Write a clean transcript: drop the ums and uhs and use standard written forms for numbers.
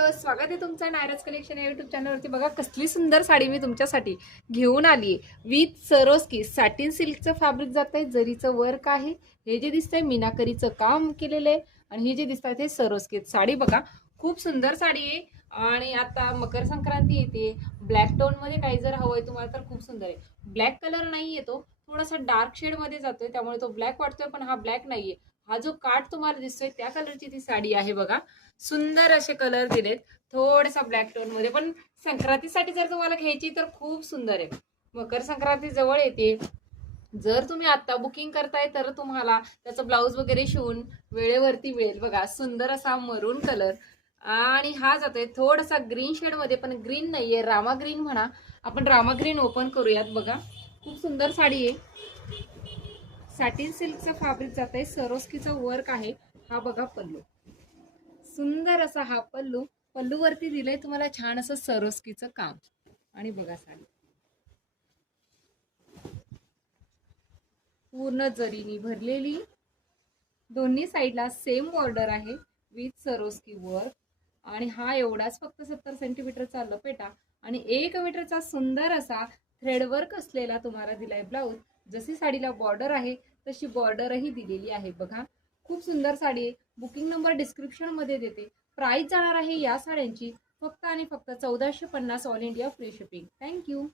Hello, स्वागत आहे तुमचं नायराज कलेक्शन या यूट्यूब चॅनलवरती। बघा कसली सुंदर साडी मी तुमच्यासाठी घेऊन आली आहे विथ सरोस्की सॅटिन सिल्कचं फॅब्रिक जात आहे, जरीचं वर्क आहे। हे जे दिसतंय मीनाकरीचं काम केलेलं आहे आणि हे जे दिसतात हे सरोस्की साडी बघा खूप सुंदर साडी आहे। आणि आता मकर संक्रांती येते, ब्लॅक टोन मध्ये काही जर हवंय तुम्हाला तर खूप सुंदर आहे। ब्लॅक कलर नाही येतो, थोडासा डार्क शेड मध्ये जातोय त्यामुळे तो ब्लॅक वाटतोय, पण हा ब्लॅक नाहीये। हा जो काठ तुम्हाला दिसतोय त्या कलरची ती साडी आहे बघा। सुंदर असे कलर दिलेत, थोडासा ब्लॅक टोन मध्ये, पण संक्रांतीसाठी जर तुम्हाला घ्यायची तर खूप सुंदर आहे। मकर संक्रांती जवळ येते, जर तुम्ही आता बुकिंग करताय तर तुम्हाला त्याचं ब्लाऊज वगैरे शिवून वेळेवरती मिळेल। बघा सुंदर असा मरून कलर आणि हा जातोय थोडासा ग्रीन शेड मध्ये, पण ग्रीन नाहीये, रामा ग्रीन म्हणा। आपण रामा ग्रीन ओपन करूयात। बघा खूप सुंदर साडी आहे, सॅटिन सिल्कचं फॅब्रिक जात आहे, सरोस्कीचं वर्क आहे। हा बघा पल्लू, सुंदर असा हा पल्लू, पल्लूवरती दिलंय तुम्हाला छान असं सरोस्कीचं काम। आणि बघा साडी पूर्ण जरीनी भरलेली, दोन्ही साईडला सेम बॉर्डर आहे विथ सरोस्की वर्क। आणि हा एवढाच फक्त 70 सेंटीमीटरचा लपेटा आणि 1 मीटरचा सुंदर असा थ्रेडवर्क असलेला तुम्हाला दिलाय ब्लाऊज। जशी साडीला बॉर्डर आहे तशी बॉर्डरही दिलेली आहे। बघा खूप सुंदर साडी आहे। बुकिंग नंबर डिस्क्रिप्शन मध्ये देते। प्राइस जाणार आहे या साड्यांची फक्त आणि फक्त 1450 all India free shipping. Thank you.